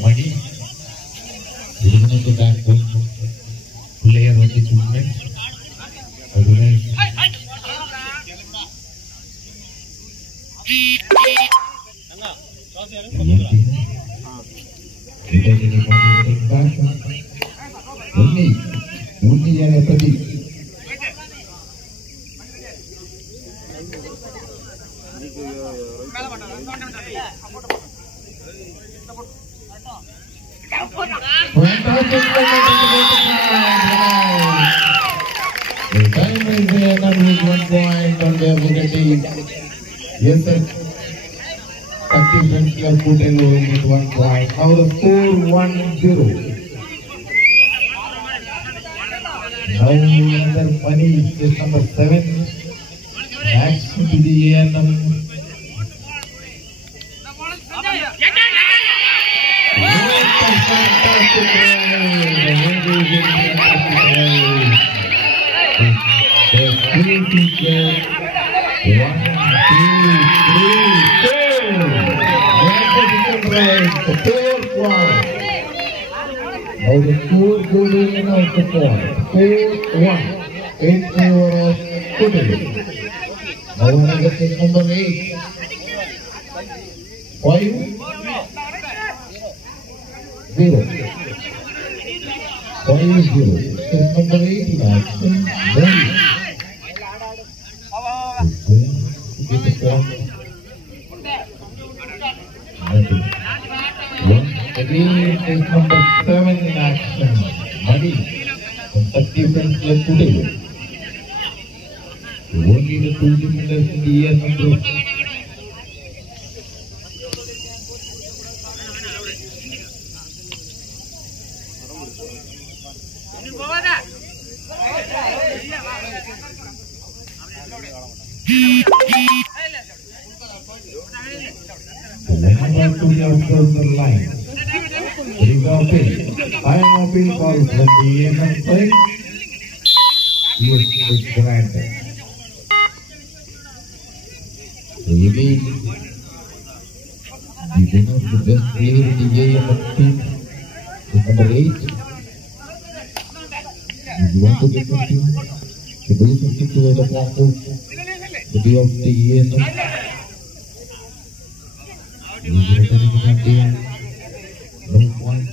money. Even to that player of the tournament. Murni yang tadi. Fantastic! The time is there, and with 1 point on the opportunity. Yes, sir. Participants have put in with 1 point. Now the score 1-0. Now another money is number 7. Next to the end. Now the score goes in of the point. 4-1 in favor of Kudal. Now another thing number 8. 5-0. 5-0. Step number 8 in action. Get the point. Again, step number 7 in action. Money. 30 friends left today. Only the 2 defenders in the ESM group. Number 2 across the line. There is appeal. I am appeal call from the ESM side. Yes, it's granted. Maybe the winner of the best player in the ESM team is number 8. If you want to get the team to do something towards the process, the day of the ESM. He is returning that day. No point.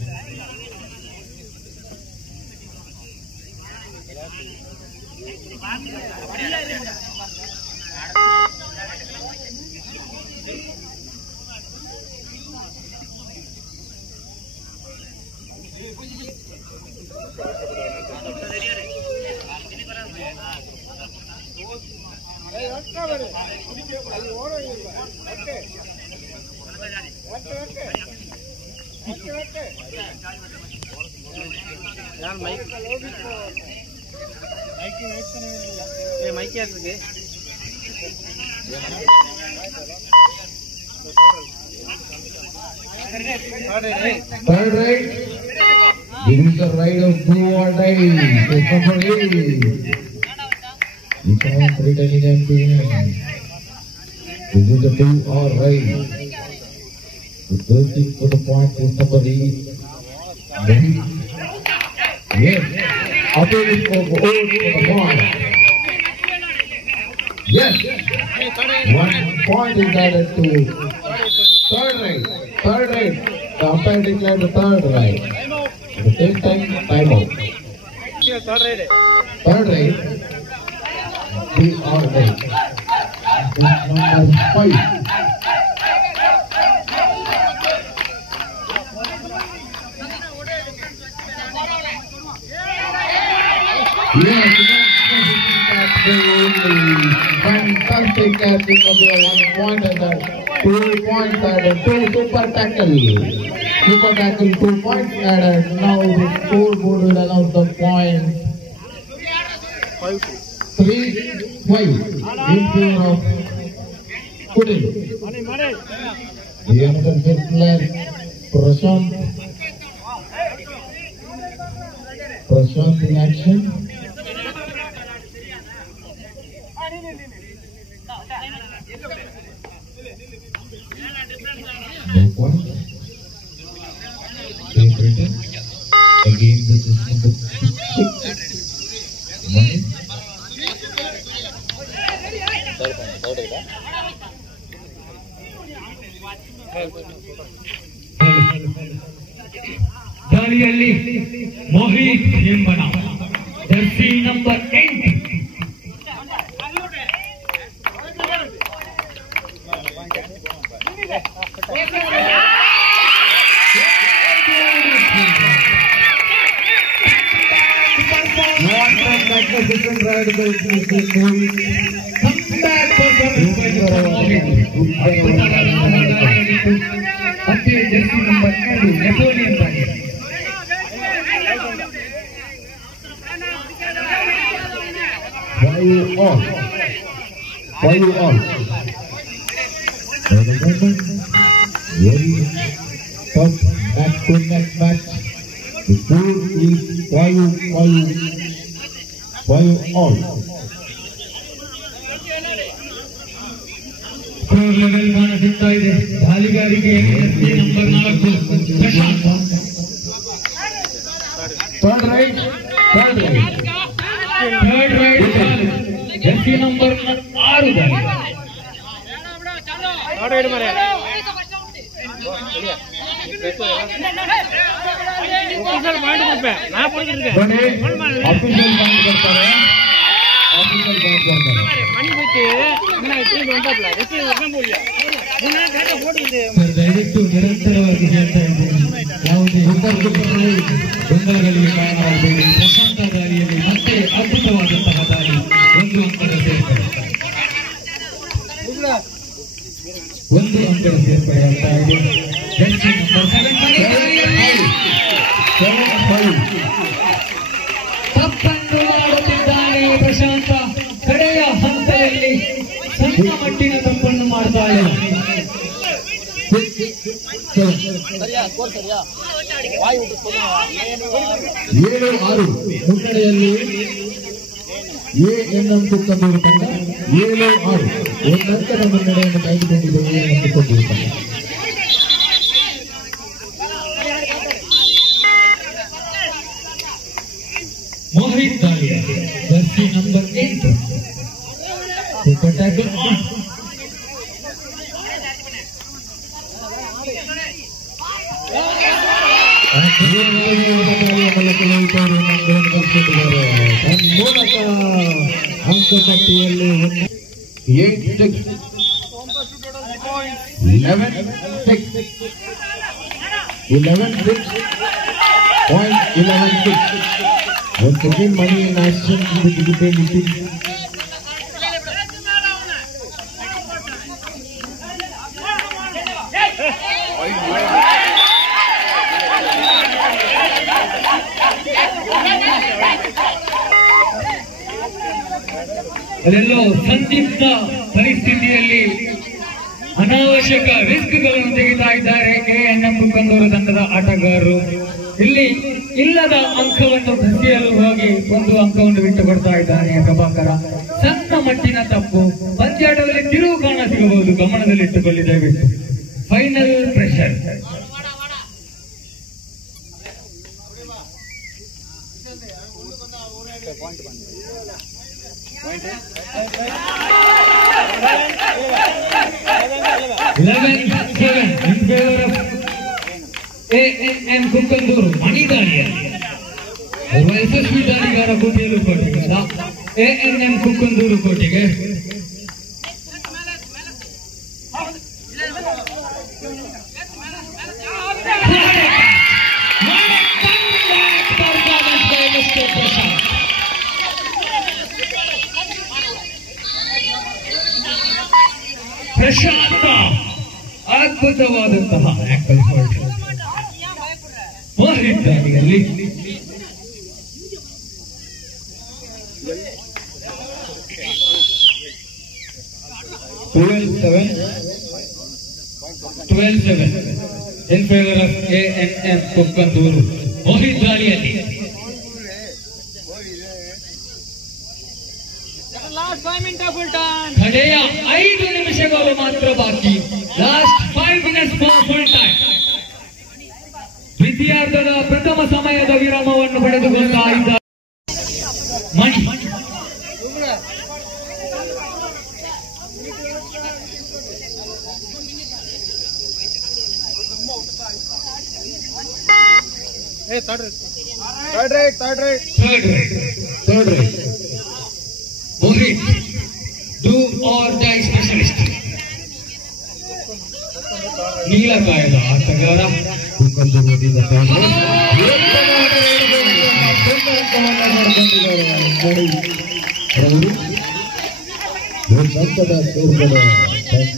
Third right. This is the right of do or die. That's number 8. You cannot return in empty. This is the do or right. The third thing for the point is number 8. Yes. Appeal is for the point. Yes. 1 point is added to third right. Third right. The umpire declared the third right. At the same time, time out. Third right. Do or die. Number 5. Fantastic catching of the 1 point and that 2 points added. 2 super tackle. Super tackle 2 points added. Now the scoreboard will announce the point. 3-5 in favor of Kudal. The another fifth player Prashant in action. No point. ದಾಳಿಯಲ್ಲಿ ಮೋಹಿತ್ ಎಂಬನ jersey number 8 magnificent ride by Mr. Mohit. Comeback performance by Mr. Mohit. Until jersey number 2, Napoleon Bayer. Why you all? Very tough back-to-back match. The score is 5 all. Score level ಕಾಣಿಸುತ್ತಾ ಇದೆ. ದಾಳಿಗಾರಿಗೆ jersey number 4 Prashant. Third right. Jersey number 6 ದಾಳಿ. ದಯವಿಟ್ಟು ನಿರಂತರವಾಗಿ ಹೇಳ್ತಾ ಇದ್ದೇನೆ, ಯಾವುದೇ ಗೊಂದಲಗಳಿಗೆ ಕಾರಣವಾಗಬೇಡಿ. ಪ್ರಶಾಂತ ದಾಳಿಯಲ್ಲಿ ಮತ್ತೆ ಅದ್ಭುತವಾದಂತಹ ದಾಳಿ, 1 ಅಂಕದ ಸೇರ್ಪಡೆ, 1 ಅಂಕದ ಸೇರ್ಪಡೆ ಆಗ್ತಾ ಇದೆ. ಜರ್ಸಿ ನಂಬರ್ 7 ತಪ್ಪನ್ನು ಮಾಡುತ್ತಿದ್ದಾನೆ ಪ್ರಶಾಂತ. ಕಡೆಯ ಹಂತದಲ್ಲಿ ಸಣ್ಣ ಮಟ್ಟಿನ ತಪ್ಪನ್ನು ಮಾಡ್ತಾಳೆ. 7-6 ಮುನ್ನಡೆಯಲ್ಲಿ ಎಎನ್ಎಂ ಕುಕ್ಕಂದೂರು ತಂಡ 7-6 1 ಅಂಕದ ಮುನ್ನಡೆಯನ್ನು ಕಾಯ್ದುಕೊಂಡಿದೆ. ಎಎನ್ಎಂ ಕುಕ್ಕಂದೂರು ತಂಡ ಮೋಹಿತ್ ದಾಳಿಯ Jersey number 8 ಅಂಕಪಟ್ಟಿಯಲ್ಲಿ 8-6 11-6 point 11-6. Once again, money in action to the defending team. ಅಲ್ಲೆಲ್ಲೋ ಸಂದಿಗ್ಧ ಪರಿಸ್ಥಿತಿಯಲ್ಲಿ ಅನಾವಶ್ಯಕ ರಿಸ್ಕ್ಗಳನ್ನು ತೆಗೆತಾ ಇದ್ದಾರೆ ಎಎನ್ಎಂ ಕುಕ್ಕಂದೂರು ತಂಡದ ಆಟಗಾರರು. ಇಲ್ಲಿ ಇಲ್ಲದ ಅಂಕವನ್ನು ಕಸಿಯಲು ಹೋಗಿ 1 ಅಂಕವನ್ನು ಬಿಟ್ಟು ಕೊಡ್ತಾ ಇದ್ದಾನೆ ಪ್ರಭಾಕರ. ಸಣ್ಣ ಮಟ್ಟಿನ ತಪ್ಪು, ಪಂದ್ಯಾಟದಲ್ಲಿ ತಿರುವು ಕಾಣ ಸಿಗಬಹುದು, ಗಮನದಲ್ಲಿಟ್ಟುಕೊಳ್ಳಿ ದಯವಿಟ್ಟು. Final pressure. ಎಎನ್ಎಂ ಕುಕ್ಕಂದೂರು ಮಣಿ ದಾಳಿಯಲ್ಲಿ ಯಶಸ್ವಿ ದಾಳಿಗಾರ ಕೋಟೆಯಲ್ಲೂ ಕೋಟೆಗಿಂದ ಎಎನ್ಎಂ ಕುಕ್ಕಂದೂರು ಕೋಟೆಗೆ ಪ್ರಶಾಂತ ಅದ್ಭುತವಾದಂತಹ ಆಂಕಲ್ ಹೋಲ್ಡ್. ಮೋಹಿತ್ ದಾಳಿಯಲ್ಲಿ 12-7 in favor of ANM Kukkandur. Mohit ದಾಳಿಯಲ್ಲಿ ಕಡೆಯ 5 ನಿಮಿಷಗಳು ಮಾತ್ರ ಬಾಕಿ. Last 5 minutes for full time. ದ್ವಿತೀಯಾರ್ಧದ ಪ್ರಥಮ ಸಮಯದ ವಿರಾಮವನ್ನು ಪಡೆದುಕೊಂಡ ಮಣಿ Third right. Mohit, do or die specialist. ನೀಲಕಾಯದ ಆಟಗಾರ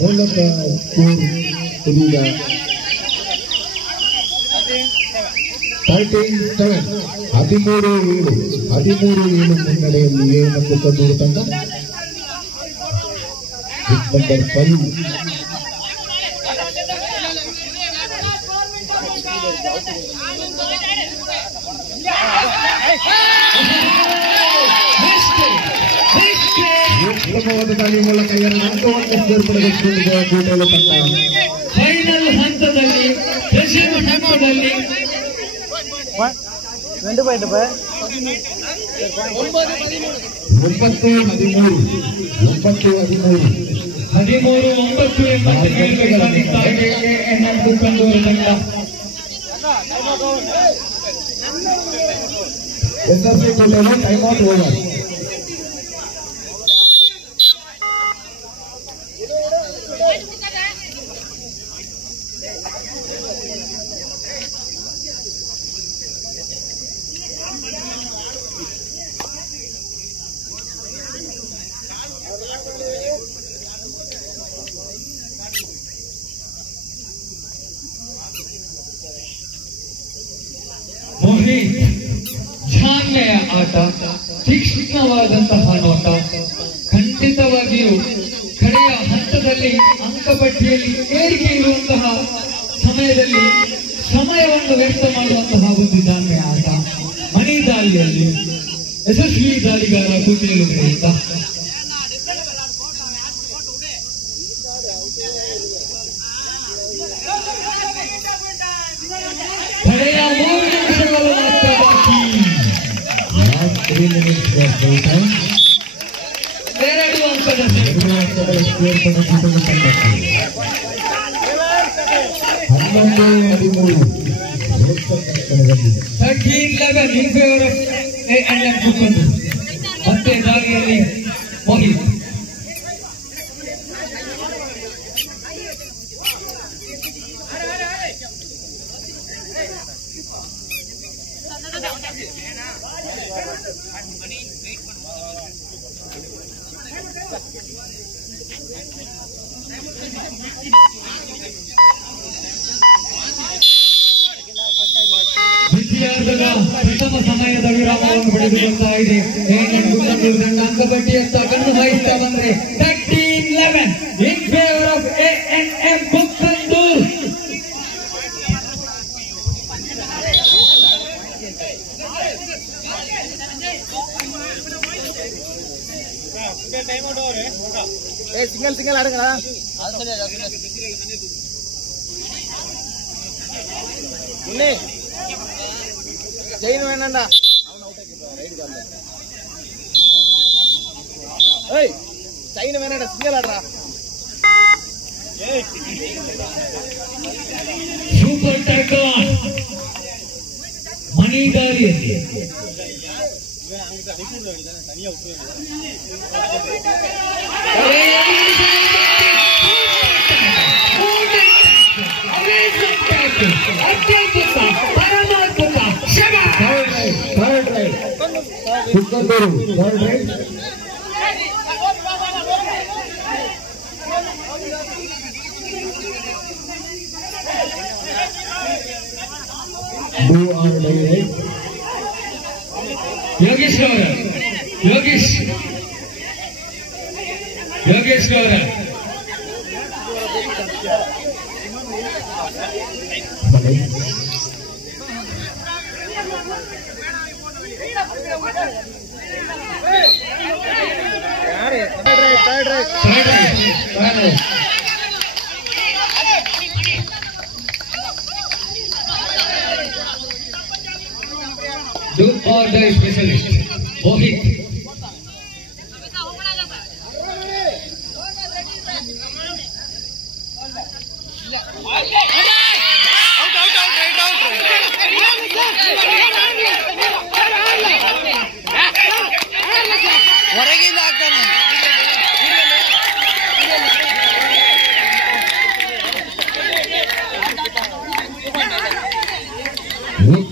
ಮೂಲಕ ಇದೀಗ 13-7 ಮುನ್ನಡೆಯಲ್ಲಿ ಏನನ್ನು ಕಂಡು ತಂಡ ನಂಬರ್ 5 ಉತ್ತಮವಾದ ದಾಳಿ ಮೂಲಕ 2 ಅಂಕವನ್ನು ಸೇರ್ಪಡೆಗೊಳಿಸಿಕೊಂಡಿರುವ ಕೂಟಲು ತಂಡ ಫೈನಲ್ ಹಂತದಲ್ಲಿ ಹಂತದಲ್ಲಿ 9-13 SRC ಕೂಟಲು ಟೈಮ್ ಔಟ್ ಓವರ್. ಮೋಹಿತ್ ಝಾನ್ಮೆಯ ಆಟ, ತೀಕ್ಷ್ಣವಾದಂತಹ ನೋಟ, ಖಂಡಿತವಾಗಿಯೂ ಕಡೆಯ ಹಂತದಲ್ಲಿ ಅಂಕಪಟ್ಟಿಯಲ್ಲಿ ಏರಿಕೆ ಇರುವಂತಹ ಸಮಯದಲ್ಲಿ ಸಮಯವನ್ನು ವ್ಯರ್ಥ ಮಾಡುವಂತಹ ಒಂದು ಝಾನ್ಮೆಯ ಆಟ. ಮಣಿ ದಾಳಿಯಲ್ಲಿ ಯಶಸ್ವಿ ದಾಳಿಗಾರ ಕೂತಿಯಲು ನಡೆಯುತ್ತ ಕಡೆಯ 3 ನಿಮಿಷಗಳು ಮಾತ್ರ ಬಾಕಿ. 3 minutes for full time. 2 ಅಂಕದ ಸ್ಕೋರ್ ಪಡೆದುಕೊಂಡು ತಂಡಕ್ಕೆ 13-11 in favor of A&M Kukkandur. ಮತ್ತೆ ದಾಳಿಯಲ್ಲಿ ಮೋಹಿತ್. ವಿದ್ಯಾರ್ಥಿಗಳ ಪ್ರಥಮ ಸಮಯದ ವಿರಾಮವನ್ನು ಪಡೆದುಕೊಳ್ತಾ ಇದೆ. A&M Kukkandur ತಂಡ ಅಂಕಪಟ್ಟಿಯತ್ತ ಕಣ್ಣು ಹಾಯಿಸ್ತಾ ಬಂದ್ರೆ 13-11 in favor of A&M Kukkandur. Single ಆಡುங்களா ಮುನ್ನಿ ಚೈನ್ வேணாம்டா ஏய் ಚೈನ್ வேணாம்டா ಸಿಂಗಲ್ ಆಡ್ರಾ ಸೂಪರ್ ಟ್ಯಾಕಲ್ ಮಣಿ ದಾಳಿಯಲ್ಲಿ Kukkandur, third right. Do or die right. Yogesh Gowda third right. Do or die specialist Mohit.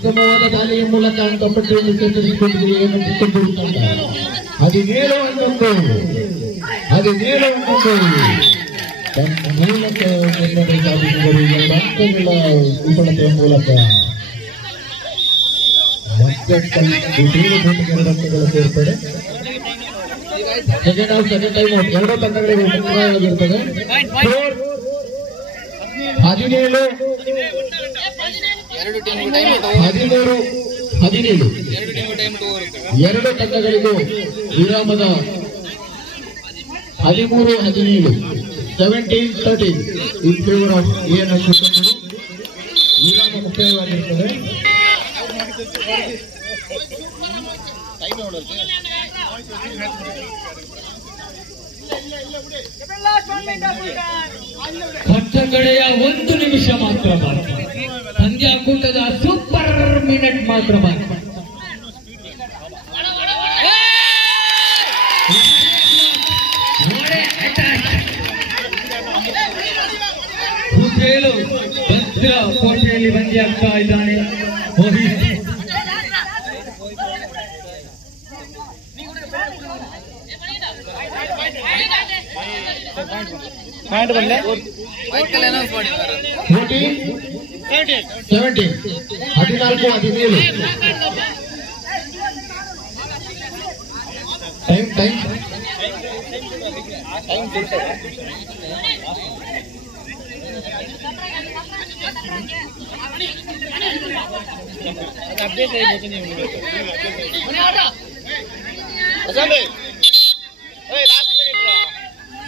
ಉತ್ತಮವಾದ ದಾಳಿಯ ಮೂಲಕ ಅಂಕಪಟ್ಟಿಯನ್ನು ಚೇತರಿಸಿಕೊಂಡಿದೆ ಚಿಕ್ಕಂದೂರು ತಂಡ. 17-11 ತನ್ನ ಮೂಲಕ ಮುನ್ನಡೆ ಸಾಧಿಸಿದರು. 2 ಅಂಕಗಳ ವಿಫಲತೆಯ ಮೂಲಕ ಮತ್ತೆ 2 ಅಂಕಗಳು ಸೇರುತ್ತದೆ. Second half second time out 2 ತಂಡಗಳಿಗೆ ಮುಕ್ತಾಯವಾಗಿರುತ್ತದೆ. 17-17 2 ತಂಡಗಳಿಗೂ ವಿರಾಮದ 13-17 17-13 ಇನ್ ಫೇವರ್ ಆಫ್ ಎಎನ್ಎಸ್ ಚಿಕ್ಕಂದೂರು. ವಿರಾಮ ಮುಕ್ತಾಯವಾಗಿರುತ್ತದೆ. ಕಡೆಯ 1 ನಿಮಿಷ ಮಾತ್ರ ಬಾಕಿ. ಪಂದ್ಯಾಕೂಟದ ಸೂಪರ್ ಮಿನಿಟ್ ಮಾತ್ರ ಬಾಕಿ. ಹುಸೇಲು ಭದ್ರ ಕೋಟೆಯಲ್ಲಿ ಬಂದಿಯಾಗ್ತಾ ಇದ್ದಾನೆ ಮೋಹಿತ್. ಪಾಯಿಂಟ್ ಬಂದೆ 14-17 14-17 time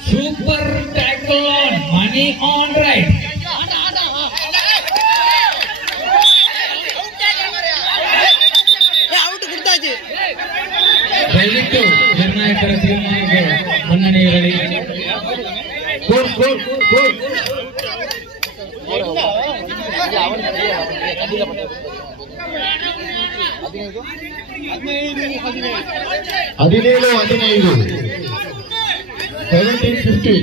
Super tackle on, money on right. ದಯವಿಟ್ಟು ನಿರ್ಣಾಯಕರ ತೀರ್ಮಾನಕ್ಕೆ ಮನ್ನಣೆ ಇರಲಿ. ಹದಿನೇಳು 17-15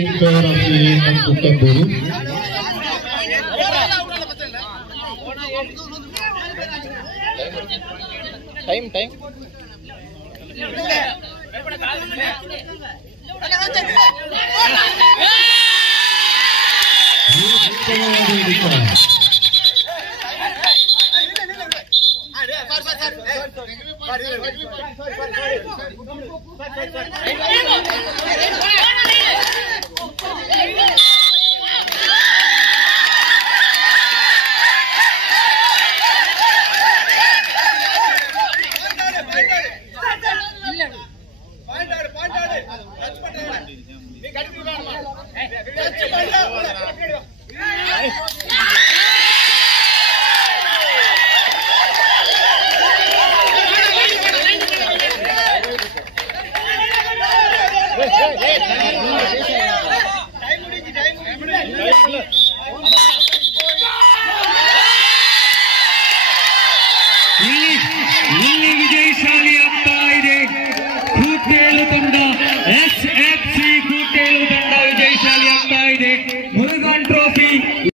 in favor of ಎಎನ್ಎಸ್ ಚಿಕ್ಕಂದೂರು. ಟೈಮ್ ಇಲ್ಲಿ ವಿಜಯಶಾಲಿ ಆಗ್ತಾ ಇದೆ. 17 ತಂಡ ಎಸ್